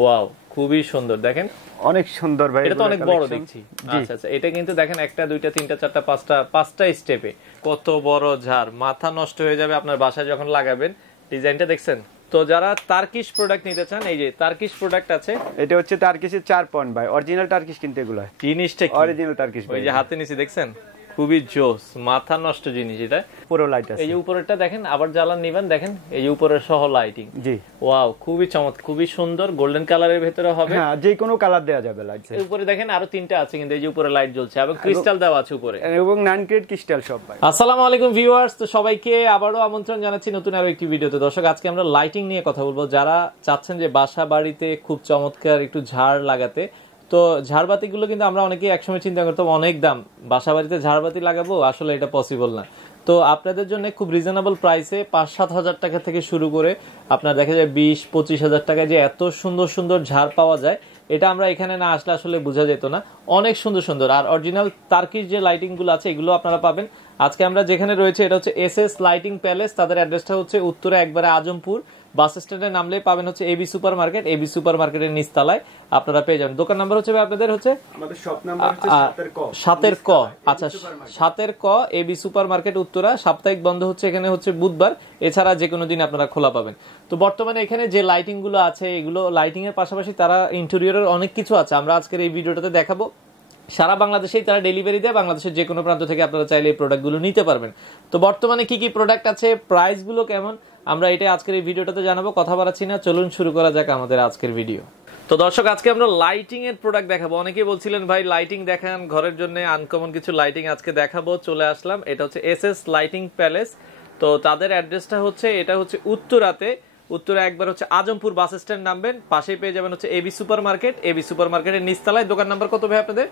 Wow, খুবই সুন্দর, দেখেন অনেক সুন্দর ভাই, এটা তো অনেক বড় দেখছি। আচ্ছা আচ্ছা, এটা কিন্তু দেখেন একটা দুইটা তিনটা চারটা পাঁচটা স্টেপে কত বড় ঝাড়, মাথা নষ্ট হয়ে যাবে আপনার বাসায় যখন লাগাবেন। ডিজাইনটা দেখছেন? তো যারা টার্কিশ প্রোডাক্ট নিতে চান, এই যে টার্কিশ প্রোডাক্ট আছে, এটা হচ্ছে টার্কিশের 4 পয়েন্ট ভাই, অরিজিনাল টার্কিশ কিনতে এগুলো। জিনিসটা কি অরিজিনাল টার্কিশ, ওই যে হাতে নিচে দেখছেন, খুবই জোস, মাথা নষ্ট জিনিস এটা। পুরো লাইট আছে, এই যে উপরেরটা দেখেন, আবার জ্বালান নিবেন, দেখেন এই যে উপরের সহ লাইটিং। জি ওয়াও, খুবই চমৎকার, খুবই সুন্দর, গোল্ডেন কালারের ভিতরে হবে। হ্যাঁ, যে কোনো কালার দেওয়া যাবে লাইট। এর উপরে দেখেন আরো তিনটা আছে, কিন্তু এই যে উপরে লাইট জ্বলছে এবং ক্রিস্টাল দেওয়া আছে উপরে, এবং 9 ক্যারেট ক্রিস্টাল সব ভাই। আসসালামু আলাইকুম ভিউয়ার্স, তো সবাইকে আবারো আমন্ত্রণ জানাচ্ছি নতুন আরো একটি ভিডিওতে। দর্শক, আজকে আমরা লাইটিং নিয়ে কথা বলবো। যারা চাচ্ছেন যে বাসা বাড়িতে খুব চমৎকার একটু ঝাড় লাগাতে, তো ঝাড়বাতি গুলো কিন্তু আমরা অনেকেই একসময় চিন্তা করতাম অনেক দাম, বাসা বাড়িতে ঝাড়বাতি লাগাবো, আসলে এটা পসিবল না। তো আপনাদের জন্য খুব রিজনেবল প্রাইসে 5-7 হাজার টাকা থেকে শুরু করে আপনার দেখা যায় 20-25 হাজার টাকায় যে এত সুন্দর সুন্দর ঝাড় পাওয়া যায়, এটা আমরা এখানে না আসলে আসলে বোঝা যেত না। অনেক সুন্দর সুন্দর আর অরিজিনাল টার্কিশ যে লাইটিং গুলো আছে এগুলো আপনারা পাবেন। আজকে আমরা যেখানে রয়েছে এটা হচ্ছে এসএস লাইটিং প্যালেস। তাদের অ্যাড্রেসটা হচ্ছে উত্তরে একবারে আজমপুর বাস স্ট্যান্ডে নামলেই পাবেন হচ্ছে AB super market. AB super মার্কেটের নিচতলায় আপনারা পেয়ে যাবেন। দোকান নাম্বার হচ্ছে আপনাদের হচ্ছে আমাদের শপ নাম্বার হচ্ছে 7 ক। আচ্ছা, 7 ক এবি সুপার মার্কেট উত্তরা। সাপ্তাহিক বন্ধ হচ্ছে এখানে হচ্ছে বুধবার, এছাড়া যে কোনো দিন আপনারা খোলা পাবেন। তো বর্তমানে এখানে যে লাইটিং গুলো আছে, এগুলো লাইটিং এর পাশাপাশি তারা ইন্টেরিয়রের অনেক কিছু আছে, আমরা আজকের এই ভিডিওটাতে দেখাবো। সারা বাংলাদেশেই তারা ডেলিভারি দেয়, বাংলাদেশের যে কোনো প্রান্ত থেকে আপনারা চাইলে এই প্রোডাক্টগুলো নিতে পারবেন। তো বর্তমানে কি কি প্রোডাক্ট আছে, প্রাইস গুলো কেমন, আমরা এটা আজকের এই ভিডিওটাতে জানাবো। কথা বাড়াচ্ছি না, চলুন শুরু করা যাক আমাদের আজকের ভিডিও। তো দর্শক, আজকে আমরা লাইটিং এর প্রোডাক্ট দেখাবো। অনেকেই বলছিলেন ভাই লাইটিং দেখান, ঘরের জন্য আনকমন কিছু লাইটিং আজকে দেখাবো। চলে আসলাম, এটা হচ্ছে এসএস লাইটিং প্যালেস। তো তাদের অ্যাড্রেসটা হচ্ছে, এটা হচ্ছে উত্তরাতে, উত্তরে একবার হচ্ছে আজমপুর বাস স্ট্যান্ড নামবেন, পাশেই পেয়ে যাবেন হচ্ছে AB super market. AB super মার্কেটের নিচতলায়। দোকান নাম্বার কত ভাই আপনাদের?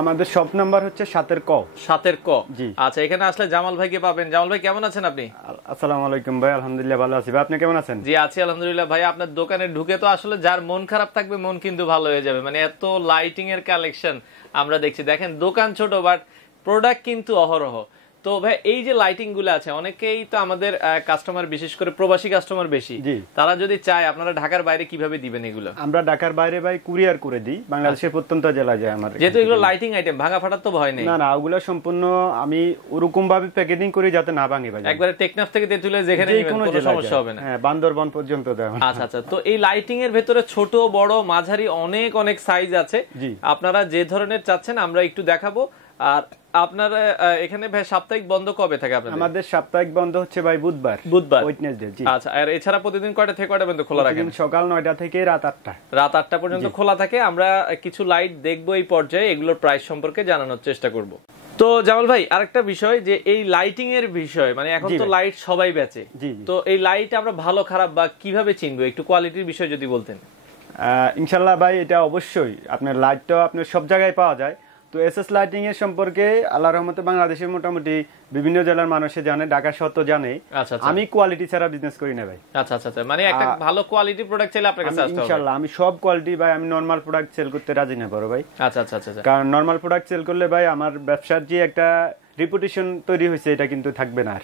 আমাদের শপ নাম্বার হচ্ছে 7 ক। 7 ক, জি। আচ্ছা, এখানে আসলে জামাল ভাইকে পাবেন। জামাল ভাই কেমন আছেন আপনি? আসসালামু আলাইকুম ভাই, আলহামদুলিল্লাহ ভালো আছি ভাই, আপনি কেমন আছেন? জি আছি আলহামদুলিল্লাহ। ভাই আপনার দোকানে ঢুকে তো আসলে যার মন খারাপ থাকবে মন কিন্তু ভালো হয়ে যাবে, মানে এত লাইটিং এর কালেকশন আমরা দেখছি। দেখেন দোকান ছোট বাট প্রোডাক্ট কিন্তু অহরহ। তো ভাই এই যে লাইটিং গুলো আছে, অনেকেই তো আমাদের কাস্টমার, বিশেষ করে প্রবাসী কাস্টমার বেশি, তারা যদি চায় আপনারা ঢাকার বাইরে কিভাবে দিবেন এগুলো? আমরা ঢাকার বাইরে ভাই কুরিয়ার করে দিই, বাংলাদেশের প্রত্যন্ত জেলায় যায় আমার। যেহেতু এগুলো লাইটিং আইটেম, ভাঙা ফাটার তো ভয় নেই। না না, ওগুলো সম্পূর্ণ আমি ওরকম ভাবে প্যাকেজিং করি যাতে না ভাঙে ভাই। একবারে টেকনাফ থেকে তেতুলিয়া যেখানে নেবেন কোনো সমস্যা হবে না। হ্যাঁ, বান্দরবান পর্যন্ত দেয়। আচ্ছা আচ্ছা, তো এই লাইটিং এর ভেতরে ছোট বড় মাঝারি অনেক অনেক সাইজ আছে, আপনারা যে ধরনের চাচ্ছেন আমরা একটু দেখাবো। আর আপনারা এখানে ভাই সাপ্তাহিক বন্ধ কবে থাকে আপনাদের? আমাদের সাপ্তাহিক বন্ধ হচ্ছে ভাই বুধবার, ওয়েডনেসডে। জি আচ্ছা, আর এছাড়া প্রতিদিন কয়টা থেকে কয়টা পর্যন্ত খোলা রাখেন? সকাল 9টা থেকে রাত 8টা। রাত 8টা পর্যন্ত খোলা থাকে। আমরা কিছু লাইট দেখবো এই পর্যায়ে, এগুলোর প্রাইস সম্পর্কে জানানোর চেষ্টা করব। তো জামাল ভাই, আরেকটা বিষয় যে এই লাইটিং এর বিষয়, মানে এখন তো লাইট সবাই বেচে, তো এই লাইট আমরা ভালো খারাপ বা কিভাবে চিনবো, একটু কোয়ালিটির বিষয় যদি বলতেন। ইনশাআল্লাহ ভাই, এটা অবশ্যই আপনার লাইটটা আপনার সব জায়গায় পাওয়া যায়। তো এসএস লাইটিং এর সম্পর্কে আল্লাহর রহমতে বাংলাদেশের মোটামুটি বিভিন্ন জেলার মানুষে জানে, ঢাকা শহর তো জানে। আমি কোয়ালিটি ছাড়া বিজনেস করি না ভাই। আচ্ছা আচ্ছা, মানে একটা ভালো কোয়ালিটি প্রোডাক্ট চাইলে আপনার কাছে আসতে হবে। ইনশাআল্লাহ আমি সব কোয়ালিটি ভাই, আমি নরমাল প্রোডাক্ট সেল করতে রাজি না বড় ভাই। আচ্ছা আচ্ছা আচ্ছা, কারণ নরমাল প্রোডাক্ট সেল করলে ভাই আমার ব্যবসার যে একটা রেপুটেশন তৈরি হয়েছে এটা কিন্তু থাকবে না।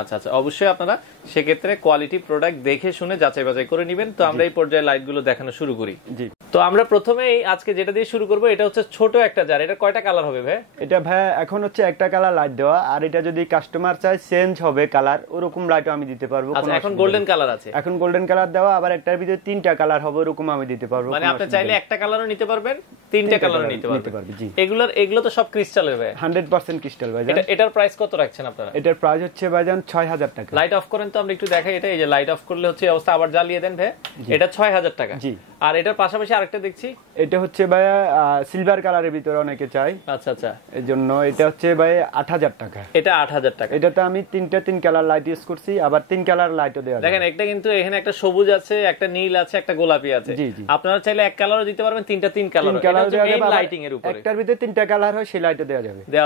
আচ্ছা আচ্ছা, অবশ্যই আপনারা সেক্ষেত্রে কোয়ালিটি প্রোডাক্ট দেখে শুনে যাচাই বাছাই করে নেবেন। তো আমরা এই পর্যায়ে লাইট গুলো দেখানো শুরু করি। জি, তো আমরা প্রথমেই আজকে যেটা দিয়ে শুরু করব, এটা হচ্ছে ছোট একটা জার। এটা কয়টা কালার হবে ভাই? এটা ভাই এখন হচ্ছে একটা কালার লাইট দেওয়া, আর এটা যদি কাস্টমার চায় চেঞ্জ হবে কালার, ওরকম লাইটও আমি দিতে পারবো। আচ্ছা, এখন গোল্ডেন কালার আছে, এখন গোল্ডেন কালার দেওয়া, আবার একটার ভিতরে 3টা কালার হবে, ওরকম আমি দিতে পারবো। মানে আপনি চাইলে একটা কালারও নিতে পারবেন, 3টা কালারও নিতে পারবেন। জি, এগুলো তো সব ক্রিস্টালের ভাই, 100% ক্রিস্টাল ভাই। এটার প্রাইস কত রাখছেন আপনারা? এটার প্রাইস হচ্ছে ভাইজান 6000 টাকা। লাইট অফ করেন তো আমরা একটু দেখাই। এটা এই যে লাইট অফ করলে হচ্ছে অবস্থা, আবার জ্বালিয়ে দেন ভাই, এটা 6000 টাকা। জি, আর এটার পাশাপাশি আরেকটা দেখছি, এটা হচ্ছে ভাই সিলভার কালারের ভিতরে অনেকে চায়। আচ্ছা আচ্ছা, এজন্য এটা হচ্ছে ভাই 8000 টাকা। এটা 8000 টাকা। এটাতে আমি 3 কালার লাইট ইউজ করছি, আবার 3 কালার লাইটও দেওয়া। দেখেন একটা কিন্তু এখানে একটা সবুজ আছে, একটা নীল আছে, একটা গোলাপি আছে। আপনারা চাইলে এক কালারও দিতে পারবেন, 3 কালার। এটা হচ্ছে মেইন লাইটিং এর উপরে, একটার ভিতরে 3টা কালার হয়, সেই লাইটও দেওয়া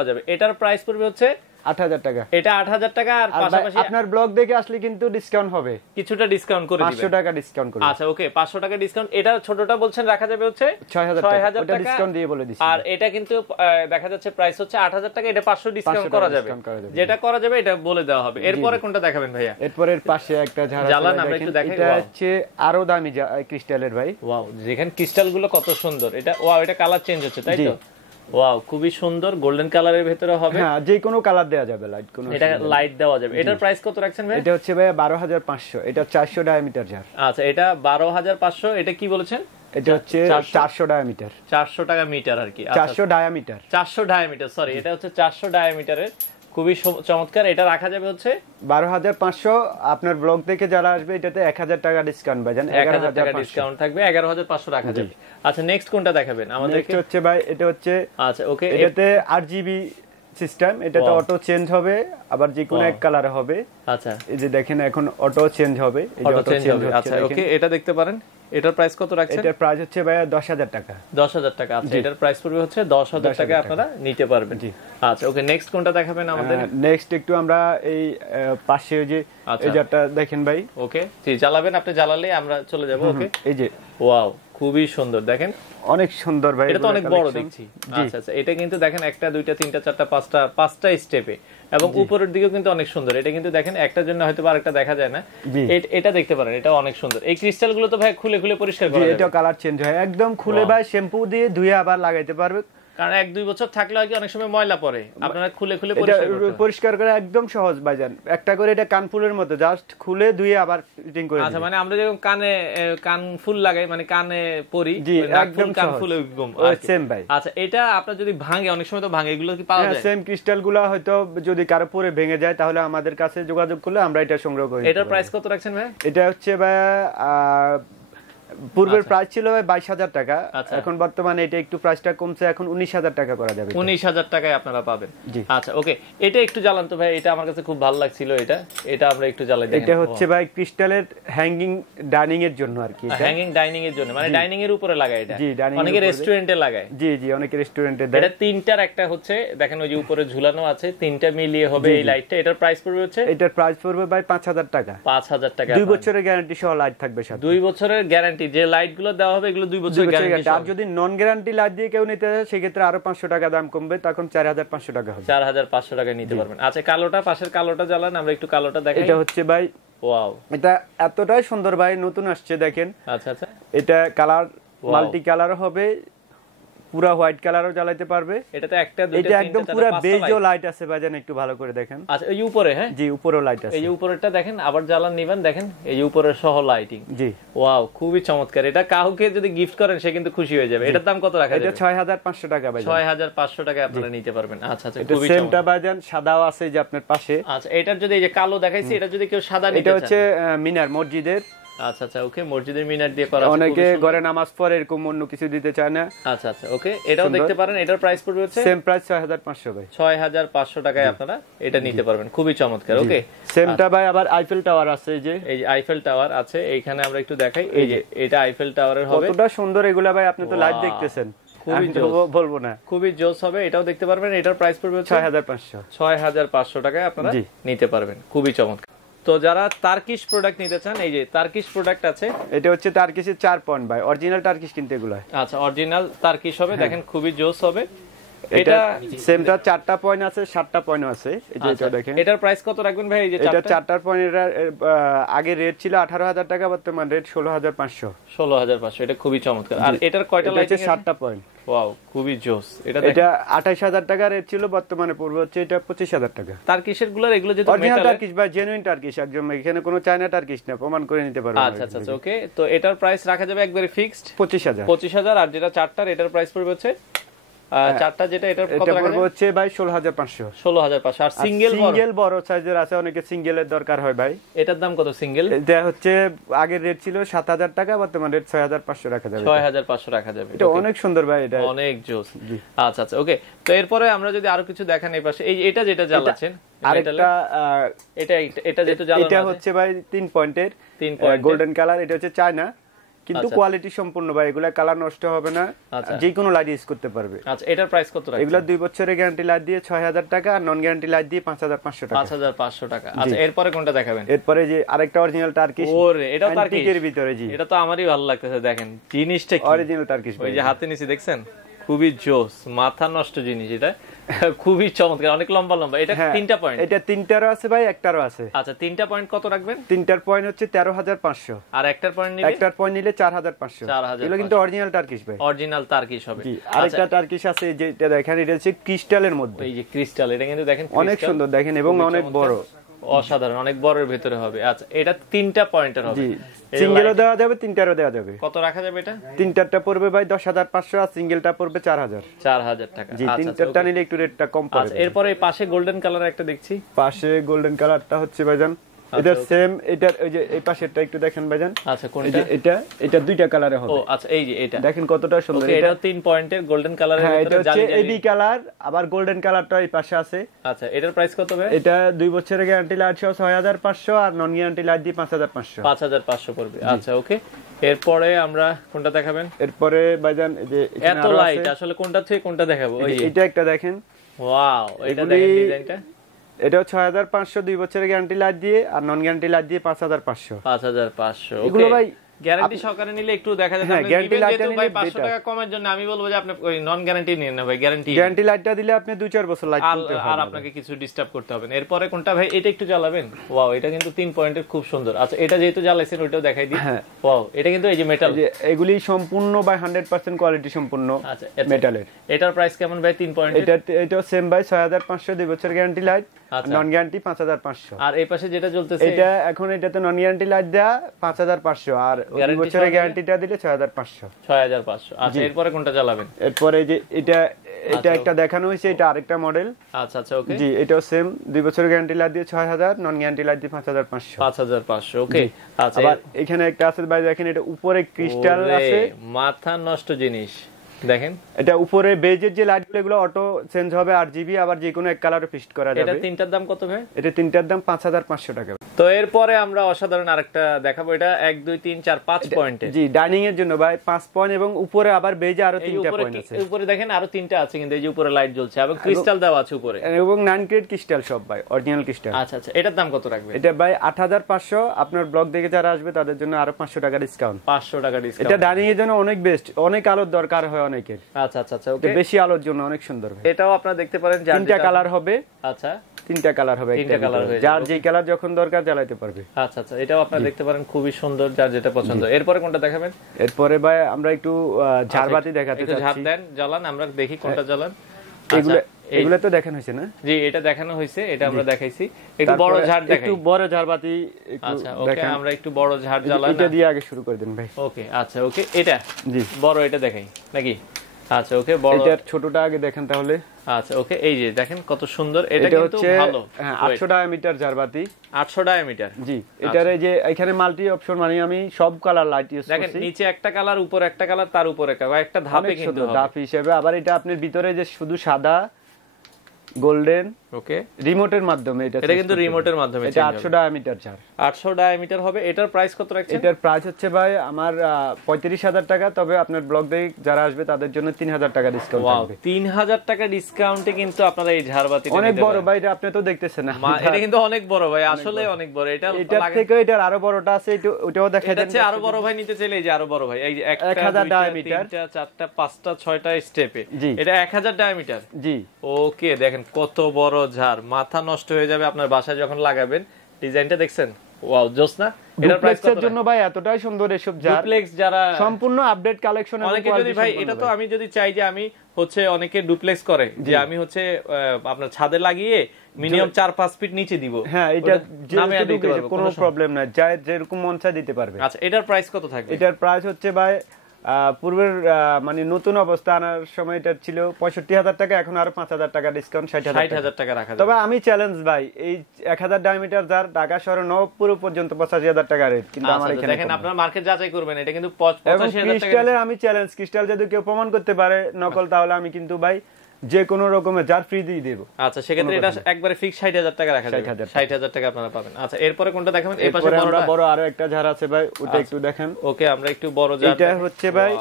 যাবে। এটার প্রাইস পড়বে হচ্ছে 8,000 টাকা। এটা 8,000 টাকা। আর পাশাপাশি আপনার ব্লগ দেখে আসলে কিন্তু ডিসকাউন্ট হবে, কিছুটা ডিসকাউন্ট করে দিবেন, 500 টাকা ডিসকাউন্ট করে। আচ্ছা ওকে, 500 টাকা ডিসকাউন্ট। এটা ছোটটা বলছেন রাখা যাবে হচ্ছে 6,000 টাকা, ডিসকাউন্ট দিয়ে বলে দিছি। আর এটা কিন্তু দেখা যাচ্ছে প্রাইস হচ্ছে 8,000 টাকা, এটা 500 ডিসকাউন্ট করা যাবে, যেটা করা যাবে এটা বলে দেওয়া হবে। এরপরে কোনটা দেখাবেন ভাইয়া? এরপরের পাশে একটা জ্বালান আমরা একটু দেখাই। এটা হচ্ছে আরো দামি ক্রিস্টালের ভাই। ওয়াও, যেখানে ক্রিস্টাল গুলো কত সুন্দর। এটা ওয়াও, এটা কালার চেঞ্জ হচ্ছে তাই তো? ওয়াও, খুবই সুন্দর, গোল্ডেন কালারের ভিতরে হবে। হ্যাঁ, যে কোনো কালার দেওয়া যাবে, লাইট কোনো, এটা লাইট দেওয়া যাবে। এটার প্রাইস কত রাখছেন ভাই? এটা হচ্ছে ভাই 12,500। এটা 400 ডায়ামিটার জার। আচ্ছা, এটা 12,500। এটা কি বলেছেন? এটা হচ্ছে 400 ডায়ামিটার, 400 টাকা মিটার আর কি। 400 ডায়ামিটার, 400 ডায়ামিটার, সরি, এটা হচ্ছে 400 ডায়ামিটারের, খুবই চমৎকার। এটা রাখা যাবে হচ্ছে 12,500। আপনার ব্লগ থেকে যারা আসবে এটাতে 1,000 টাকা ডিসকাউন্ট ভাইজান, 11,000 টাকা ডিসকাউন্ট থাকবে, 11,500 রাখা যাবে। আচ্ছা, নেক্সট কোনটা দেখাবেন আমাদেরকে? হচ্ছে ভাই এটা হচ্ছে, আচ্ছা ওকে, এটাতে 8GB সিস্টেম, এটাতে অটো চেঞ্জ হবে, আবার যে কোনো এক কালারে হবে। আচ্ছা, এই যে দেখেন এখন অটো চেঞ্জ হবে, এই যে অটো চেঞ্জ হবে। আচ্ছা ওকে, এটা দেখতে পারেন। এটার প্রাইস কত রাখছেন? এটার প্রাইস হচ্ছে ভাই 10,000 টাকা। 10,000 টাকা। আচ্ছা, এটার প্রাইস পড়বে হচ্ছে 10,000 টাকা, আপনারা নিতে পারবেন। আচ্ছা ওকে, নেক্সট কোনটা দেখাবেন আমাদের? নেক্সট একটু আমরা এই পাশে যে এই যেটা দেখেন ভাই। ওকে, জি, জ্বালাবেন, আপনি জ্বালালে আমরা চলে যাব। ওকে, এই যে ওয়াও, খুবই সুন্দর, দেখেন অনেক সুন্দর ভাই, এটা তো অনেক বড় দেখছি। আচ্ছা আচ্ছা, এটা কিন্তু দেখেন একটা দুইটা তিনটা চারটা পাঁচটা স্টেপে, এবং উপরের দিকেও কিন্তু অনেক সুন্দর। এটা কিন্তু দেখেন একটার জন্য হয়তো আরেকটা দেখা যায় না, এটা দেখতে পারেন, এটা অনেক সুন্দর। এই ক্রিস্টাল গুলো তো ভাই খুলে খুলে পরিষ্কার করা যায়, এটা কালার চেঞ্জ হয়, একদম খুলে ভাই শ্যাম্পু দিয়ে ধুয়ে আবার লাগাইতে পারবে। কারণ 1-2 বছর থাকলে হয় কি অনেক সময় ময়লা পড়ে, আপনারা খুলে খুলে পরিষ্কার করে একদম সহজ ভাইজান। একটা করে এটা কানফুলের মতো, জাস্ট খুলে ধুয়ে আবার ফিটিং করে। আচ্ছা, মানে আমরা যখন কানফুল লাগাই, মানে কানে পরি, একদম কানফুল সেম ভাই। আচ্ছা, এটা আপনার যদি ভাঙে, অনেক সময় তো ভাঙে, এগুলো কি পাওয়া যায়? সেম ক্রিস্টাল গুলা হয়তো যদি কারো পরে ভেঙে যায় তাহলে আমাদের কাছে যোগাযোগ করলে আমরা এটা সংগ্রহ করি। এটার প্রাইস কত রাখছেন ভাই? এটা হচ্ছে ভাই পূর্বের প্রাইস ছিল 22,000 টাকা, এখন বর্তমানে এটা একটু প্রাইসটা কমছে, এখন 19,000 টাকা করা যাবে। 19,000 টাকায় আপনারা পাবেন। আচ্ছা ওকে, এটা একটু জ্বালান তো ভাই, এটা আমার কাছে খুব ভালো লাগছিল। এটা আমরা একটু জ্বালাই দেখেন। এটা হচ্ছে ভাই ক্রিস্টালের হ্যাঙ্গিং ডাইনিং এর জন্য আর কি, হ্যাঙ্গিং ডাইনিং এর জন্য, মানে ডাইনিং এর উপরে লাগায় এটা। অনেকে রেস্টুরেন্টে লাগায়। জি জি, অনেকে রেস্টুরেন্টে দেয়। এটা তিনটার একটা হচ্ছে, দেখেন ওই যে উপরে ঝুলানো আছে, তিনটা মিলিয়ে হবে এই লাইটটা। এটার প্রাইস পড়বে হচ্ছে, এটার প্রাইস পড়বে ভাই 5,000 টাকা। 5,000 টাকা, 2 বছরের গ্যারান্টি সহ লাইট থাকবে সাথে। 2 বছরের গ্যারান্টি, যে লাইট গুলো দেওয়া হবে এগুলো 2 বছরের গ্যারান্টি। আর যদি নন গ্যারান্টি লাইট দিয়ে কেউ নিতে চায় সেক্ষেত্রে আরো 500 টাকা দাম কমবে, তখন 4,500 টাকা হবে। 4,500 টাকা নিতে পারবেন। আচ্ছা, কালোটা, পাশের কালোটা জ্বালান, আমরা একটু কালোটা দেখাই। এটা হচ্ছে ভাই, ওয়াও, এটা এতটাই সুন্দর ভাই, নতুন আসছে দেখেন। আচ্ছা আচ্ছা, এটা কালার মাল্টি কালার হবে, পুরো হোয়াইট কালারও জ্বালাতে পারবে। এটাতে একটা দুইটা এটা একদম পুরো বেজও লাইট আছে ভাইজান, একটু ভালো করে দেখেন। আচ্ছা, এই উপরে, হ্যাঁ জি, উপরেও লাইট আছে। এই উপরেরটা দেখেন, আবার জ্বালান নিবেন, দেখেন এই উপরের সহ লাইটিং। জি, ওয়াও, খুবই চমৎকার। এটা কাউকে যদি গিফট করেন সে কিন্তু খুশি হয়ে যাবে। এটার দাম কত রাখা যাবে? এটা 6,500 টাকা ভাইজান। 6,500 টাকায় আপনারা নিতে পারবেন। আচ্ছা আচ্ছা, খুবই চমৎকার। সেমটা ভাইজান সাদাও আছে যে আপনার পাশে। আচ্ছা, এটার যদি এই যে কালো দেখাইছি, এটা যদি কেউ সাদা নিতে চায়, এটা হচ্ছে মিনার মসজিদের। আচ্ছা আচ্ছা, ওকে, মসজিদের মিনার দিয়ে করা। অনেকে ঘরে নামাজ পড়ে, এরকম অন্য কিছু দিতে চায় না। আচ্ছা আচ্ছা, ওকে, এটাও দেখতে পারেন। এটার প্রাইস পড়বে হচ্ছে সেম প্রাইস 6,500 ভাই। 6,500 টাকায় আপনারা এটা নিতে পারবেন, খুবই চমৎকার। ওকে, সেমটা ভাই আবার আইফেল টাওয়ার আছে, এই যে আইফেল টাওয়ার আছে এইখানে, আমরা একটু দেখাই। এই যে এটা আইফেল টাওয়ারের হবে, কতটা সুন্দর এগুলা ভাই, আপনি তো লাইভ দেখতেছেন, খুবই বলবো না, খুবই জোস হবে। এটাও দেখতে পারবেন। এটার প্রাইস পড়বে 6,500 টাকায় আপনারা নিতে পারবেন, খুবই চমৎকার। তো যারা টার্কিশ প্রোডাক্ট নিতে চান, এই যে টার্কিশ প্রোডাক্ট আছে। এটা হচ্ছে টার্কিশের 4 পয়েন্ট ভাই, অরিজিনাল টার্কিশ কিনতে এগুলো। আচ্ছা, অরিজিনাল টার্কিশ হবে, দেখেন খুবই জোস হবে। এটা সেমটা 4টা পয়েন্ট আছে, 7টা পয়েন্ট আছে, এই যে এটা দেখেন। এটার প্রাইস কত রাখবেন ভাই? এই যে এটা 4টার পয়েন্টের আগে রেট ছিল 18,000 টাকা, বর্তমান রেট 16,500। 16,500, এটা খুবই চমৎকার। আর এটার কয়টা লাইট আছে? 7টা পয়েন্ট। ওয়াও, খুবই জোস। এটা 28,000 টাকা রেট ছিল, বর্তমানে পড়বে হচ্ছে এটা 25,000 টাকা। টার্কিশের গুলোর এগুলো যেটা অরিজিনাল টার্কিশ বা জেনুইন টার্কিশ, একদম এখানে কোনো চায়না টার্কিশ না, প্রমাণ করে নিতে পারবেন। আচ্ছা আচ্ছা, ওকে। তো এটার প্রাইস রাখা যাবে একবারে ফিক্সড 25,000। 25,000। আর যেটা 4টার, এটার প্রাইস পড়বে হচ্ছে 4টা যেটা, এটার কত রাখা যাবে? হচ্ছে ভাই 16,500। 16,500। আর সিঙ্গেল বড় সাইজের আছে, অনেকে সিঙ্গেলের দরকার হয় ভাই। এটার দাম কত সিঙ্গেল? এটা হচ্ছে আগের রেট ছিল 7,000 টাকা, বর্তমান রেট 6,500 রাখা যাবে। 6,500 রাখা যাবে। এটা অনেক সুন্দর ভাই, এটা অনেক জোস। আচ্ছা আচ্ছা, ওকে। তো এরপরে আমরা যদি আরো কিছু দেখান এই পাশে, এই এটা যেটা জ্বালাচ্ছেন, আরেকটা এটা যেটা জ্বালানো, এটা হচ্ছে ভাই 3 পয়েন্টের, 3 পয়েন্ট গোল্ডেন কালার। এটা হচ্ছে চায়না, কিন্তু কোয়ালিটি সম্পূর্ণ ভাই, এগুলা কালার নষ্ট হবে না, যে কোনো লাইট ইউজ করতে পারবে। আচ্ছা, এটার প্রাইস কত রাখছেন? এগুলা 2 বছরের গ্যারান্টি লাইট দিয়ে 6000 টাকা, আর নন গ্যারান্টি লাইট দিয়ে 5500 টাকা। 5500 টাকা। আচ্ছা, এরপরে কোনটা দেখাবেন? এরপরে যে আরেকটা অরিজিনাল টার্কিশ। ওরে, এটাও টার্কিশ এর ভিতরে। জি, এটা তো আমারই ভালো লাগতেছে। দেখেন জিনিসটা কি, অরিজিনাল টার্কিশ। ওই যে হাতে নিচে দেখছেন, খুবই জোস, মাথা নষ্ট জিনিস এটা, খুবই চমৎকার, অনেক লম্বা লম্বা। এটা 3টা পয়েন্ট? এটা 3টারও আছে ভাই, একটারও আছে। আচ্ছা, 3টা পয়েন্ট কত রাখবেন? 3টার পয়েন্ট হচ্ছে 13500, আর একটার পয়েন্ট নিলে? একটার পয়েন্ট নিলে 4500। এগুলো কিন্তু অরিজিনাল টার্কিশ ভাই, অরিজিনাল টার্কিশ হবে। আরেকটা টার্কিশ আছে যেটা দেখেন, এটা হচ্ছে ক্রিস্টালের মধ্যে। এই যে ক্রিস্টাল, এটা কিন্তু দেখেন অনেক সুন্দর দেখেন, এবং অনেক বড়, অসাধারণ, অনেক বড়ের ভিতরে হবে। আচ্ছা, এটা 3টা পয়েন্টের হবে। জি, সিঙ্গেলও দেওয়া যাবে, 3টারও দেওয়া যাবে। কত রাখা যাবে এটা? 3টারটা পড়বে ভাই 10500, আর সিঙ্গেলটা পড়বে 4000 টাকা। জি, 3টারটা নিলে একটু রেটটা কম পড়বে। আচ্ছা, এরপরে পাশে গোল্ডেন কালার একটা দেখছি। পাশে গোল্ডেন কালারটা হচ্ছে ভাইজান, এটা সেম, এটার ওই যে এই পাশেরটা একটু দেখেন ভাইজান। আচ্ছা, কোনটা? এটা 2টা কালারে হবে। ও আচ্ছা, এই যে এটা দেখেন কতটা সুন্দর। এটা 3 পয়েন্টের গোল্ডেন কালারের ভিতরে ভিতরে জালি জালি। এবি কালার, আবার গোল্ডেন কালারটা এই পাশে আছে। আচ্ছা, এটার প্রাইস কত হবে? এটা 2 বছরের গ্যারান্টি লাইট সহ 6500, আর নন গ্যারান্টি লাইট দিয়ে 5500। 5500 পড়বে। আচ্ছা, ওকে। এরপরে আমরা কোনটা দেখাবেন? এরপরে ভাইজান এই যে এত লাইট, আসলে কোনটা থেকে কোনটা দেখাবো? ওই যে এটা একটা দেখেন। ওয়াও, এটা দেখেন ডিজাইনটা। এটাও 6500, 2 বছরের গ্যারান্টি লাইট দিয়ে, আর নন গ্যারান্টি লাইট দিয়ে 5500। 5500। এগুলো ভাই গ্যারান্টি সহকারে নিলে একটু দেখা যায়। হ্যাঁ, গ্যারান্টি লাইটটা নিলে ভাই 500 টাকা কমের জন্য আমি বলবো যে আপনি ওই নন গ্যারান্টি নিন না ভাই, গ্যারান্টি লাইটটা দিলে আপনি 2-4 বছর লাইট চলতে হবে, আর আপনাকে কিছু ডিস্টার্ব করতে হবে না। এরপরে কোনটা ভাই? এটা একটু জ্বালাবেন। ওয়াও, এটা কিন্তু 3 পয়েন্টের, খুব সুন্দর। আচ্ছা, এটা যেহেতু জ্বালাইছেন ওইটাও দেখাই দিই। ওয়াও, এটা কিন্তু এই যে মেটাল, এগুলি সম্পূর্ণ বাই 100% কোয়ালিটি সম্পূর্ণ মেটালের। এটার প্রাইস কেমন ভাই 3 পয়েন্ট? এটাও সেম ভাই 6500, 2 বছর গ্যারান্টি লাইট, নন গ্যারান্টি 5500। আর এই পাশে যেটা জ্বলতেছে এটা এখন এটাতে নন গ্যারান্টি লাইট দেয়া 5500, আর 2 বছরের গ্যারান্টিটা দিলে 6500। 6500। আচ্ছা, এরপরে কোনটা জ্বালাবেন? এরপরে যে এটা একটা দেখানো হয়েছে, এটা আরেকটা মডেল। আচ্ছা আচ্ছা, ওকে। জি, এটাও সেম 2 বছরের গ্যারান্টি লাইট দিয়ে 6000, নন গ্যারান্টি লাইট দিয়ে 5500। 5500, ওকে। আচ্ছা, আবার এখানে একটা আছে ভাই, দেখেন এটা উপরে ক্রিস্টাল আছে, মাথা নষ্ট জিনিস দেখেন। এটা উপরে বেজের যে লাইটগুলো, এগুলো অটো চেঞ্জ হবে, আরজিবি, আবার যে কোনো এক কালারে ফিক্সড করা যাবে। এটা 3টার দাম কত ভাই? এটা 3টার দাম 5500 টাকা। তো এরপরে আমরা অসাধারণ আরেকটা দেখাবো। এটা 1 2 3 4 5 পয়েন্টে। জি, ডাইনিং এর জন্য ভাই 5 পয়েন্ট, এবং উপরে আবার বেজে আরো 3টা পয়েন্ট আছে। উপরে দেখেন আরো 3টা আছে, কিন্তু এই যে উপরে লাইট জ্বলছে এবং ক্রিস্টাল দেওয়া আছে উপরে, এবং 9 গ্রেড ক্রিস্টাল সব ভাই, অরিজিনাল ক্রিস্টাল। আচ্ছা আচ্ছা, এটার দাম কত রাখবে? এটা ভাই 8500। আপনার ব্লগ দেখে যারা আসবে তাদের জন্য আরো 500 টাকা ডিসকাউন্ট। 500 টাকা ডিসকাউন্ট। এটা ডাইনিং এর জন্য অনেক বেস্ট, অনেক আলোর দরকার হয় অনেকের। আচ্ছা আচ্ছা আচ্ছা, ওকে। বেশি আলোর জন্য অনেক সুন্দর ভাই। এটাও আপনারা দেখতে পারেন, 3টা কালার হবে। আচ্ছা, 3টা কালার হবে, 3টা কালার হবে, যার যে কালার যখন দরকার জ্বালাতে পারবে। আচ্ছা আচ্ছা, এটাও আপনারা দেখতে পারেন, খুবই সুন্দর, যার যেটা পছন্দ। এরপরে কোনটা দেখাবেন? এরপরে ভাই আমরা একটু ঝাড়বাতি দেখাতে একটু ঝাড় দেন, জ্বালান, আমরা দেখি কোনটা জ্বালান। এগুলো তো দেখানো হয়েছে না? জি, এটা দেখানো হয়েছে, এটা আমরা দেখাইছি। একটু বড় ঝাড় দেখাই, একটু বড় ঝাড়বাতি। আচ্ছা, ওকে, আমরা একটু বড় ঝাড় জ্বালান। এটা দিয়ে আগে শুরু করে দেন ভাই। ওকে, আচ্ছা, ওকে। এটা জি, বড়, এটা দেখাই নাকি? আচ্ছা, ওকে, বড়। এটার ছোটটা আগে দেখেন তাহলে। আচ্ছা, ওকে, এই যে দেখেন কত সুন্দর। এটা কিন্তু ভালো, 800 ডায়ামিটার ঝাড়বাতি। 800 ডায়ামিটার। জি, এটার এই যে এখানে মাল্টি অপশন, মানে আমি সব কালার লাইট ইউজ করছি। দেখেন নিচে একটা কালার, উপরে একটা কালার, তার উপরে একটা ধাপে কিন্তু হবে। ধাপ হিসেবে আবার এটা আপনার ভিতরে যে শুধু সাদা গোল্ডেন, ওকে, রিমোটের মাধ্যমে এটা কিন্তু রিমোটের মাধ্যমে। এটা 800 ডায়ামিটার ঝাড়, 800 ডায়ামিটার হবে। এটার প্রাইস কত রাখছেন? এটার প্রাইস হচ্ছে ভাই আমার 35000 টাকা। তবে আপনার ব্লগ দেখে যারা আসবে তাদের জন্য 3000 টাকা ডিসকাউন্ট থাকবে। 3000 টাকা ডিসকাউন্টে কিন্তু আপনারা এই ঝাড়বাতিটা অনেক বড় ভাই, এটা আপনি তো দেখতেছেন না, এটা কিন্তু অনেক বড় ভাই, আসলে অনেক বড়। এটার থেকে এটার আরো বড়টা আছে, ওটাও দেখাই দেন। এটা আরো বড় ভাই নিতে চাইলে এই যে আরো বড় ভাই, এই যে 1000 ডায়ামিটার, 3টা 4টা 5টা 6টা স্টেপে, এটা 1000 ডায়ামিটার। জি, ওকে, দেখেন কত বড় ঝাড়, মাথা নষ্ট হয়ে যাবে আপনার বাসায় যখন লাগাবেন। ডিজাইনটা দেখছেন? ওয়াও, জোস না? এটার প্রাইস কত জন্য ভাই এতটাই সুন্দর এসব ঝাড়? ডুপ্লেক্স যারা সম্পূর্ণ আপডেট কালেকশন। অনেকে যদি ভাই, এটা তো আমি যদি চাই যে আমি হচ্ছে, অনেকে ডুপ্লেক্স করে যে আমি হচ্ছে আপনার ছাদে লাগিয়ে মিনিমাম 4-5 ফিট নিচে দিব। হ্যাঁ, এটা নামে দিতে পারবে, কোনো প্রবলেম নাই, যাই যেরকম মন চায় দিতে পারবে। আচ্ছা, এটার প্রাইস কত থাকবে? এটার প্রাইস হচ্ছে ভাই পূর্বের মানে নতুন অবস্থা আনার সময় এটা ছিল 65000 টাকা, এখন আরো 5000 টাকা ডিসকাউন্ট, 60000 টাকা রাখা যাবে। তবে আমি চ্যালেঞ্জ ভাই, এই 1000 ডায়ামিটার যার ঢাকা শহরে নবপুর পর্যন্ত 85000 টাকা রেট, কিন্তু আমার এখানে দেখেন আপনারা মার্কেট যাচাই করবেন, এটা কিন্তু 85000 টাকা। ক্রিস্টালের আমি চ্যালেঞ্জ, ক্রিস্টাল যদি কেউ প্রমাণ করতে পারে নকল, তাহলে আমি কিন্তু ভাই যে কোনো রকমের যার ফ্রি দিয়ে দেব। আচ্ছা, সেক্ষেত্রে এটা একবারে ফিক্স 60000 টাকা রাখা যাবে, 60000 টাকা আপনারা পাবেন। আচ্ছা, এরপরে কোনটা দেখাবেন? এই পাশে বড় আরো একটা জার আছে ভাই, ওটা একটু দেখেন। ওকে, আমরা একটু বড় জার। এটা হচ্ছে ভাই,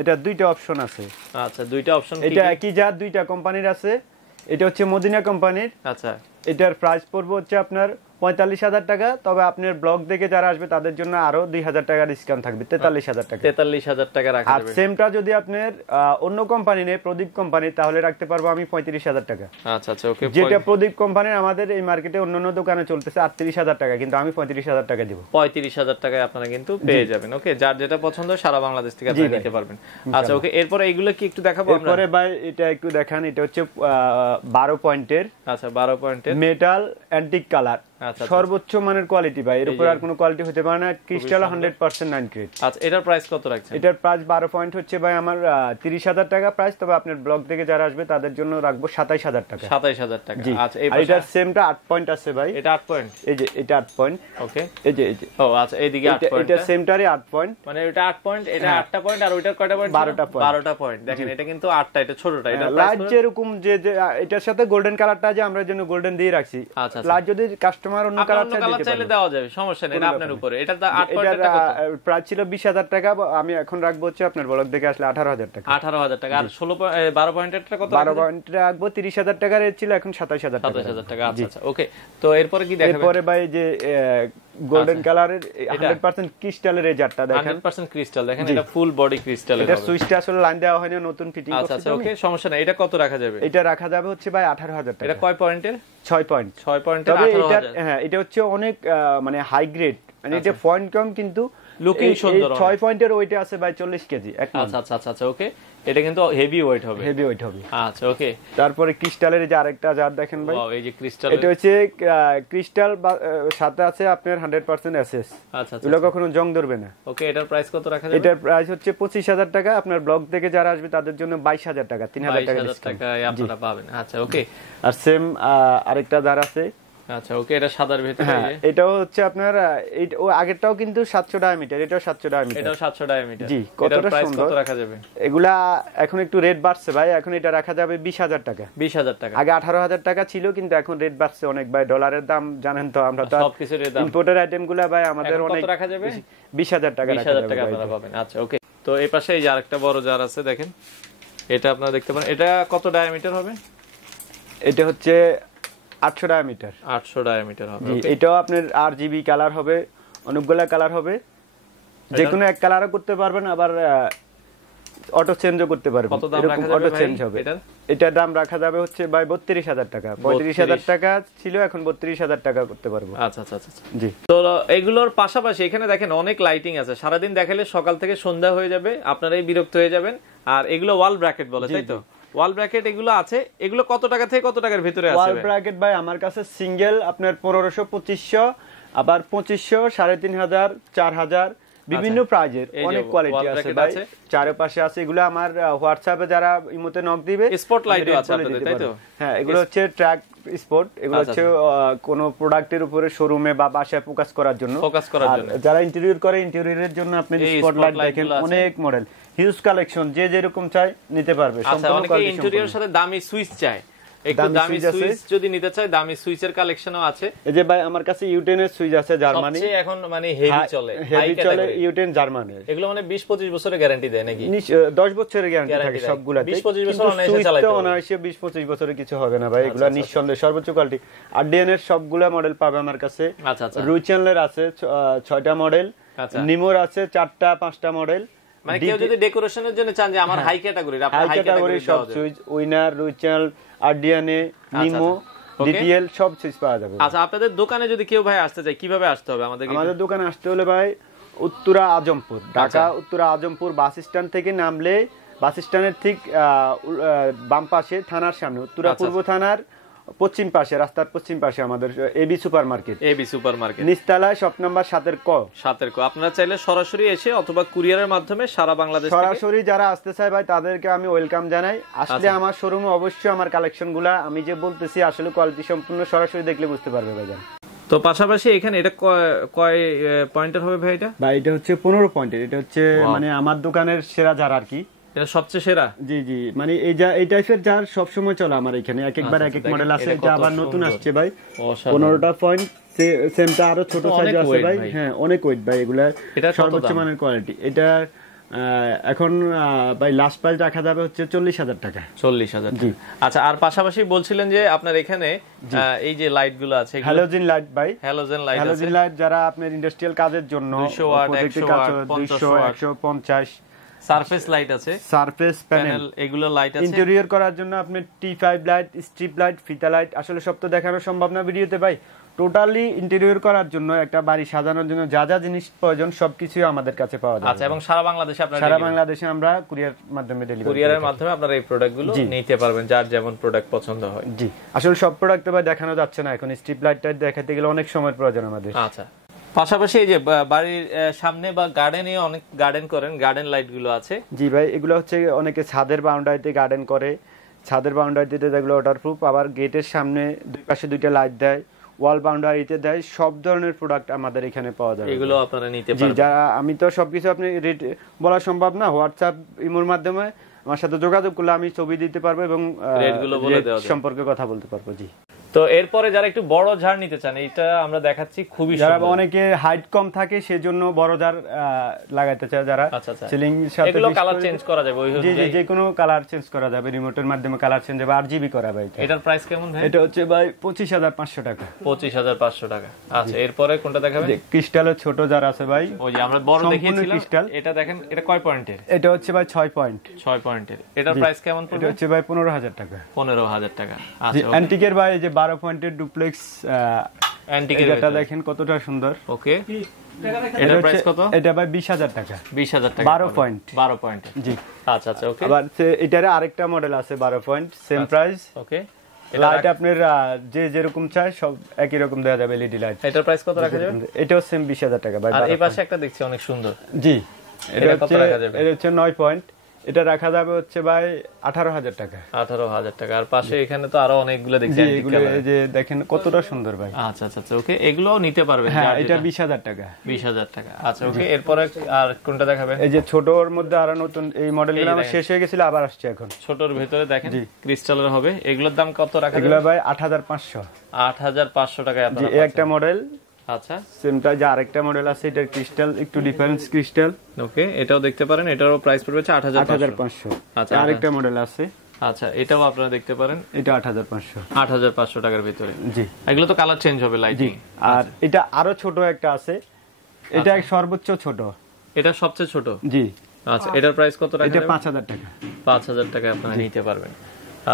এটা দুইটা অপশন আছে। আচ্ছা, দুইটা অপশন। এটা একই জার, দুইটা কোম্পানির আছে। এটা হচ্ছে মদিনা কোম্পানির। আচ্ছা, এটার প্রাইস পড়বে হচ্ছে আপনার 45000 টাকা। তবে আপনার ব্লগ দেখে যারা আসবে তাদের জন্য আরো 2000 টাকা ডিসকাউন্ট থাকবে, 43000 টাকা। 43000 টাকা রাখা আর যাবে। সেমটা যদি আপনার অন্য কোম্পানি নেই, প্রদীপ কোম্পানি, তাহলে রাখতে পারবো আমি 35000 টাকা। আচ্ছা আচ্ছা, ওকে। যেটা প্রদীপ কোম্পানির আমাদের এই মার্কেটে অন্যান্য দোকানে চলতেছে 38000 টাকা, কিন্তু আমি 35000 টাকা দিব। 35000 টাকায় আপনারা কিন্তু পেয়ে যাবেন। ওকে, যার যেটা পছন্দ সারা বাংলাদেশ থেকে আপনারা নিতে পারবেন। আচ্ছা, ওকে। এরপরে এগুলো কি একটু দেখাবো আমরা? এরপরে ভাই এটা একটু দেখান। এটা হচ্ছে 12 পয়েন্টের। আচ্ছা, 12 পয়েন্টের মেটাল অ্যান্টিক কালার, সর্বোচ্চ মানের কোয়ালিটি ভাই, এর উপর আর কোনো কোয়ালিটি হতে পারে না। Crystal 100% 9 grade. আচ্ছা, এটার প্রাইস কত রাখছেন? এটার প্রাইস 12 পয়েন্ট হচ্ছে ভাই আমার 30000 টাকা প্রাইস। তবে আপনার ব্লগ থেকে যারা আসবে তাদের জন্য রাখবো 27000 টাকা। 27000 টাকা। আচ্ছা, এটা সেমটা 8 পয়েন্ট আছে ভাই। এটা 8 পয়েন্ট। এই যে এটা 8 পয়েন্ট। ওকে, এই যে ও আচ্ছা, এইদিকে 8 পয়েন্ট। এটা সেমটারই 8 পয়েন্ট। মানে এটা 8 পয়েন্ট, এটা 8টা পয়েন্ট, আর ওইটার কয়টা পয়েন্ট? 12টা পয়েন্ট। 12টা পয়েন্ট। দেখেন, এটা কিন্তু 8টা, এটা ছোটটা। এটা লাইট যেরকম যে এটার সাথে গোল্ডেন কালারটা যে আমরা জন্য গোল্ডেন দিয়ে রাখছি। আচ্ছা, লাইট যদি কাস্টমার অন্য কালার চাইলে দেওয়া যাবে, সমস্যা নেই, এটা আপনার উপরে। এটা 8 পয়েন্টের কত? প্রাইস ছিল 20000 টাকা, আমি এখন রাখবো হচ্ছে আপনার ব্লগ দেখে আসলে 18000 টাকা। 18000 টাকা। আর 12 পয়েন্টেরটা কত? 12 পয়েন্ট রাখবো 30000 টাকা রেট ছিল, এখন 27000 টাকা। 27000 টাকা। আচ্ছা আচ্ছা, ওকে। তো এরপরে কি দেখাবেন? এরপরে ভাই যে গোল্ডেন কালারের 100% ক্রিস্টালের এই জারটা দেখেন। 100% ক্রিস্টাল, দেখেন এটা ফুল বডি ক্রিস্টালের। এটা সুইচটা আসলে লাইন দেওয়া হয়নি, নতুন ফিটিং করতে। আচ্ছা আচ্ছা, ওকে, সমস্যা নাই। এটা কত রাখা যাবে? এটা রাখা যাবে হচ্ছে ভাই 18000 টাকা। এটা কয় পয়েন্টের? 6 পয়েন্ট। 6 পয়েন্টের 18000। হ্যাঁ, এটা হচ্ছে অনেক মানে হাই গ্রেড, মানে এটা পয়েন্ট কম কিন্তু লুকিং সুন্দর। 6 পয়েন্টের ওয়েট আছে ভাই 40 কেজি। আচ্ছা আচ্ছা আচ্ছা, ওকে। এটা কিন্তু হেভি ওয়েট হবে। হেভি ওয়েট হবে। আচ্ছা, ওকে। তারপরে ক্রিস্টালের যে আরেকটা জার দেখেন ভাই। ওয়াও, এই যে ক্রিস্টাল। এটা হচ্ছে ক্রিস্টাল সাথে আছে আপনার 100% এসএস। আচ্ছা আচ্ছা, এগুলো কখনো জং ধরবে না। ওকে। এটার প্রাইস কত রাখা যাবে? এটার প্রাইস হচ্ছে 25000 টাকা। আপনার ব্লগ থেকে যারা আসবে তাদের জন্য 22000 টাকা, 3000 টাকা ডিসকাউন্ট আপনারা পাবেন। আচ্ছা, ওকে। আর সেম আরেকটা জার আছে। আচ্ছা, ওকে। এটা সাদার ভিতরে। হ্যাঁ, এটাও হচ্ছে আপনার ও আগেরটাও কিন্তু 700 ডায়ামিটার, এটাও 700 ডায়ামিটার। এটাও 700 ডায়ামিটার। জি, কতটা প্রাইস সুন্দর। কত রাখা যাবে? এগুলা এখন একটু রেট বাড়ছে ভাই, এখন এটা রাখা যাবে 20000 টাকা। 20000 টাকা। আগে 18000 টাকা ছিল, কিন্তু এখন রেট বাড়ছে অনেক ভাই। ডলারের দাম জানেন তো, আমরা তো সবকিছুর দাম, ইম্পোর্টের আইটেমগুলো ভাই আমাদের অনেক। কত রাখা যাবে? 20000 টাকা রাখা 20000 যাবে টাকা আপনারা পাবেন। আচ্ছা, ওকে। তো এই পাশে এই যে আরেকটা বড় জার আছে, দেখেন। এটা আপনারা দেখতে পারেন। এটা কত ডায়ামিটার হবে? এটা হচ্ছে 800 ডায়ামিটার। 800 ডায়ামিটার হবে। এটাও আপনার আরজিবি কালার হবে, অনেকগুলা কালার হবে, যে কোনো এক কালারও করতে পারবেন, আবার অটো চেঞ্জও করতে পারবেন। কত দাম রাখা যাবে অটো চেঞ্জ হবে। এটার দাম রাখা যাবে হচ্ছে ভাই 32000 টাকা। 35000 টাকা ছিল, এখন 32000 টাকা করতে পারবো। আচ্ছা আচ্ছা আচ্ছা, জি। তো এগুলোর পাশাপাশি এখানে দেখেন অনেক লাইটিং আছে। সারাদিন দেখালে সকাল থেকে সন্ধ্যা হয়ে যাবে, আপনারাই বিরক্ত হয়ে যাবেন। আর এগুলো ওয়াল ব্র্যাকেট বলে, তাই তো? ওয়াল ব্র্যাকেট এগুলো আছে। এগুলো কত টাকা থেকে কত টাকার ভিতরে আছে? ওয়াল ব্র্যাকেট ভাই আমার কাছে সিঙ্গেল আপনার 1500, 2500, আবার 2500, 3500, 4000, বিভিন্ন প্রাইজের অনেক কোয়ালিটি আছে ভাই। চারপাশে আছে। এগুলো আমার হোয়াটসঅ্যাপে যারা ইমোতে নক দিবে, স্পটলাইটও আছে আপনাদের, তাই তো? হ্যাঁ, এগুলো হচ্ছে ট্র্যাক স্পট। এগুলো হচ্ছে কোন প্রোডাক্টের উপরে শোরুমে বা বাসায় ফোকাস করার জন্য। যারা ইন্টেরিয়র করে, ইন্টেরিয়রের জন্য আপনি স্পটলাইট দেখেন, অনেক মডেল, হিউজ কালেকশন, যে যেরকম চাই নিতে পারবে। অনেকে ইন্টেরিয়রের সাথে দামি সুইচ চায়, একটু দামি সুইচ যদি নিতে চায়, দামি সুইচের কালেকশনও আছে। এই যে ভাই আমার কাছে ইউটেনের সুইচ আছে, জার্মানি। সবচেয়ে এখন মানে হেভি চলে, হেভি চলে ইউটেন জার্মানি। এগুলো মানে 20-25 বছরের গ্যারান্টি দেয় নাকি? 10 বছরের গ্যারান্টি থাকে সবগুলাতে। 20-25 বছর অনায়াসে চালাতে পারবে। অনায়াসে 20-25 বছরের কিছু হবে না ভাই। এগুলো নিঃসন্দেহে সর্বোচ্চ কোয়ালিটি। আরডিএন এর সবগুলা মডেল পাবে আমার কাছে। আচ্ছা আচ্ছা। রুই চ্যানেলের আছে 6টা মডেল, নিমোর আছে 4টা 5টা মডেল। মানে কেউ যদি ডেকোরেশনের জন্য চান যে আমার হাই ক্যাটাগরির, আপনার হাই ক্যাটাগরি সব সুইচ, উইনার, রুই চ্যানেল, আরডিএনএ, নিমো, ডিটিএল সব সুইচ পাওয়া যাবে। আচ্ছা, আপনাদের দোকানে যদি কেউ ভাই আসতে চায়, কিভাবে আসতে হবে আমাদেরকে? আমাদের দোকানে আসতে হলে ভাই উত্তরা আজমপুর, ঢাকা উত্তরা আজমপুর বাস স্ট্যান্ড থেকে নামলে, বাস স্ট্যান্ডের ঠিক বাম পাশে থানার সামনে, উত্তরা পূর্ব থানার পশ্চিম পাশে, রাস্তার পশ্চিম পাশে আমাদের AB super market. AB super market নিচতলায় শপ নাম্বার 7 ক। আপনারা চাইলে সরাসরি এসে অথবা কুরিয়ারের মাধ্যমে সারা বাংলাদেশ থেকে সরাসরি যারা আসতে চায় ভাই, তাদেরকে আমি ওয়েলকাম জানাই। আসলে আমার শোরুমে অবশ্যই আমার কালেকশনগুলা আমি যে বলতেছি আসলে কোয়ালিটি সম্পূর্ণ, সরাসরি দেখলে বুঝতে পারবে ভাই। তো পাশাপাশি এখানে এটা কয় পয়েন্টের হবে ভাই? এটা ভাই এটা হচ্ছে 15 পয়েন্টের। এটা হচ্ছে মানে আমার দোকানের সেরা জার আর কি। এটা সবচেয়ে সেরা। জি জি, মানে এই টাইপের জার সব সময় চলে আমার এখানে, এক একবার এক এক মডেল আছে। এটা আবার নতুন আসছে ভাই, 15টা পয়েন্ট, সেমটা আরো ছোট সাইজ আছে ভাই। হ্যাঁ অনেক ওয়েট ভাই, এগুলা সর্বোচ্চ মানের কোয়ালিটি। এটা এখন ভাই লাস্ট প্রাইস রাখা যাবে হচ্ছে 40,000 টাকা। 40,000। আচ্ছা, আর পাশাপাশি বলছিলেন যে আপনার এখানে এই যে লাইট গুলো আছে, হ্যালোজেন লাইট ভাই, হ্যালোজেন লাইট আছে। হ্যালোজেন লাইট যারা আপনার ইন্ডাস্ট্রিয়াল কাজের জন্য 200 ওয়াট, 100 ওয়াট, 200, 150, সারফেস লাইট আছে, সারফেস প্যানেল, এগুলো লাইট আছে। ইন্টেরিয়র করার জন্য আপনি T5 লাইট, স্ট্রিপ লাইট, ফিতা লাইট, আসলে সব তো দেখানো সম্ভব না ভিডিওতে ভাই। টোটালি ইন্টেরিয়র করার জন্য, একটা বাড়ি সাজানোর জন্য যা যা জিনিস প্রয়োজন সবকিছুই আমাদের কাছে পাওয়া যায়। আচ্ছা, এবং সারা বাংলাদেশে আপনারা সারা বাংলাদেশে আমরা কুরিয়ার মাধ্যমে ডেলিভারি, কুরিয়ারের মাধ্যমে আপনারা এই প্রোডাক্টগুলো নিতে পারবেন, যার যেমন প্রোডাক্ট পছন্দ হয়। জি, আসলে সব প্রোডাক্ট তো ভাই দেখানো যাচ্ছে না এখন, স্ট্রিপ লাইটটা দেখাতে গেলে অনেক সময় প্রয়োজন আমাদের। আচ্ছা, পাশাপাশি এই যে বাড়ির সামনে বা গার্ডেনে অনেক গার্ডেন করেন, গার্ডেন লাইট গুলো আছে। জি ভাই, এগুলো হচ্ছে অনেকে ছাদের বাউন্ডারিতে গার্ডেন করে, ছাদের বাউন্ডারিতে যেগুলো ওয়াটারপ্রুফ, আবার গেটের সামনে দুই পাশে দুইটা লাইট দেয়, ওয়াল বাউন্ডারিতে দেয়, সব ধরনের প্রোডাক্ট আমাদের এখানে পাওয়া যায়। এগুলো আপনারা নিতে পারবেন। জি, যারা, আমি তো সবকিছু আপনি রেট বলা সম্ভব না, হোয়াটসঅ্যাপ ইমোর মাধ্যমে আমার সাথে যোগাযোগ করলে আমি ছবি দিতে পারবো এবং রেটগুলো বলে দেওয়া যাবে, সম্পর্কে কথা বলতে পারবো। জি। তো এরপরে যারা একটু বড় ঝাড় নিতে চান, এটা আমরা দেখাচ্ছি খুবই যারা সুন্দর। অনেকে হাইট কম থাকে সেজন্য বড় ঝাড় লাগাইতে চায় যারা। আচ্ছা আচ্ছা, সিলিং সাথে এগুলো কালার চেঞ্জ করা যাবে ওই জি জি, যে কোনো কালার চেঞ্জ করা যাবে, রিমোটের মাধ্যমে কালার চেঞ্জ হবে, RGB করা ভাই। এটার প্রাইস কেমন ভাই? এটা হচ্ছে ভাই 25,500 টাকা। 25,500 টাকা। আচ্ছা, এরপরে কোনটা দেখাবেন? ক্রিস্টালের ছোট যার আছে ভাই, ওই যে আমরা বড় দেখিয়েছিলাম, এটা দেখেন, এটা কয় পয়েন্টের? এটা হচ্ছে ভাই 6 পয়েন্ট। 6 পয়েন্টের। এটার প্রাইস কেমন পড়বে? এটা হচ্ছে ভাই 15,000 টাকা। 15,000 টাকা। জি, আচ্ছা, অ্যান্টিকের ভাই যে 12 পয়েন্টের ডুপ্লেক্স অ্যান্টিকের, এটা দেখেন কতটা সুন্দর। ওকে, এটার প্রাইস কত? এটা ভাই 20,000 টাকা। 20,000 টাকা, 12 পয়েন্ট। 12 পয়েন্ট। জি। আচ্ছা আচ্ছা, ওকে। আবার এটার আরেকটা মডেল আছে 12 পয়েন্ট, সেম প্রাইস। ওকে, লাইট আপনার যে যেরকম চায় সব একই রকম দেওয়া যাবে, এলইডি লাইট। এটার প্রাইস কত রাখা যাবে? এটাও সেম 20,000 টাকা ভাই। আর এই পাশে একটা দেখছি অনেক সুন্দর। জি, এটা কত রাখা যাবে? এটা হচ্ছে 9 পয়েন্ট, এটা রাখা যাবে হচ্ছে ভাই 18,000 টাকা। 18,000 টাকা। আর পাশে এখানে তো আরো অনেকগুলো দেখছি, এগুলো এই যে দেখেন কতটা সুন্দর ভাই। আচ্ছা আচ্ছা, ওকে, এগুলোও নিতে পারবেন। হ্যাঁ, এটা 20,000 টাকা। 20,000 টাকা। আচ্ছা, ওকে, এরপরে আর কোনটা দেখাবেন? এই যে ছোটর মধ্যে আরো নতুন এই মডেলগুলো আমার শেষ হয়ে গেছিল, আবার আসছে এখন। ছোটর ভিতরে দেখেন ক্রিস্টালের হবে, এগুলোর দাম কত রাখা যাবে? এগুলো ভাই 8,500। 8,500 টাকায় আপনারা এই একটা মডেল। আচ্ছা, সেমটা যে আরেকটা মডেল আছে, এটা ক্রিস্টাল, একটু ডিফারেন্স ক্রিস্টাল। ওকে, এটাও দেখতে পারেন, এটারও প্রাইস পড়বে 8,500। আচ্ছা, আরেকটা মডেল আছে। আচ্ছা, এটাও আপনারা দেখতে পারেন, এটা 8,500। 8,500 টাকার ভিতরে। জি, এগুলো তো কালার চেঞ্জ হবে, লাইটিং। আর এটা আরো ছোট একটা আছে, এটা সর্বোচ্চ ছোট, এটা সবচেয়ে ছোট। জি। আচ্ছা, এটার প্রাইস কত রাখা যাবে? এটা 5,000 টাকা। 5,000 টাকা আপনারা নিতে পারবেন।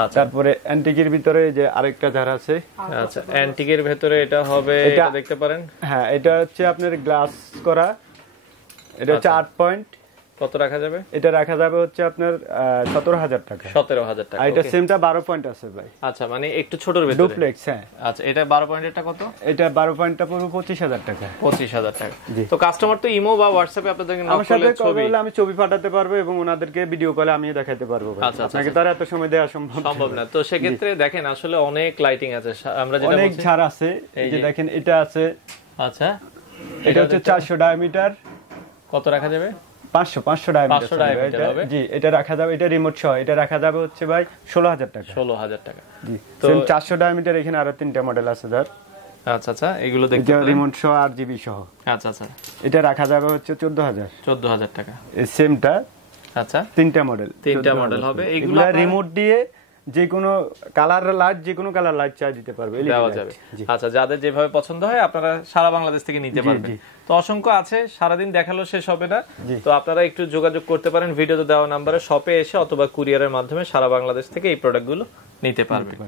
আচ্ছা, তারপরে অ্যান্টিকের ভিতরে যে আরেকটা ধার আছে। আচ্ছা, অ্যান্টিকের ভিতরে এটা হবে, এটা দেখতে পারেন। হ্যাঁ, এটা হচ্ছে আপনার গ্লাস করা, এটা হচ্ছে 8 পয়েন্ট। কত রাখা যাবে? এটা রাখা যাবে হচ্ছে আপনার 17,000 টাকা। 17,000 টাকা। আর এটা সেমটা 12 পয়েন্ট আছে ভাই। আচ্ছা, মানে একটু ছোটর ভিতরে ডুপ্লেক্স। হ্যাঁ, আচ্ছা, এটা 12 পয়েন্টেরটা কত? এটা 12 পয়েন্টটা পুরো 25,000 টাকা। 25,000 টাকা। তো কাস্টমার তো ইমো বা হোয়াটসঅ্যাপে আপনাদেরকে নক আমার সাথে করলে কথা বলে আমি ছবি পাঠাতে পারবো এবং ওনাদেরকে ভিডিও কলে আমি দেখাতে পারবো ভাই। আচ্ছা, আপনাকে তার এত সময় দেওয়া সম্ভব না। তো সেক্ষেত্রে দেখেন, আসলে অনেক লাইটিং আছে, আমরা যেটা অনেক বলছি ছাড় আছে। এই যে দেখেন, এটা আছে। আচ্ছা, এটা হচ্ছে 400 ডায়ামিটার। কত রাখা যাবে? 500 ডায়ামিটার হবে। জি, এটা রাখা যাবে, এটা রিমোট সহ, এটা রাখা যাবে হচ্ছে ভাই 16,000 টাকা। 16,000 টাকা। জি, তো 400 ডায়ামিটার এখানে আরো 3টা মডেল আছে ধর। আচ্ছা আচ্ছা, এগুলো দেখতে পারেন, রিমোট সহ, RGB সহ। আচ্ছা আচ্ছা, এটা রাখা যাবে হচ্ছে 14,000। 14,000 টাকা। এই সেমটা। আচ্ছা, 3টা মডেল, 3টা মডেল হবে। এগুলো রিমোট দিয়ে যে কোনো কালার লাইট, যে কোনো কালার লাইট চাই দিতে পারবে, দেওয়া যাবে। আচ্ছা, যাদের যেভাবে পছন্দ হয় আপনারা সারা বাংলাদেশ থেকে নিতে পারবেন। তো অসংখ্য আছে, সারাদিন দেখালো শেষ হবে না। তো আপনারা একটু যোগাযোগ করতে পারেন ভিডিওতে দেওয়া নম্বরে, শপে এসে অথবা কুরিয়ারের মাধ্যমে সারা বাংলাদেশ থেকে এই প্রোডাক্টগুলো নিতে পারবেন।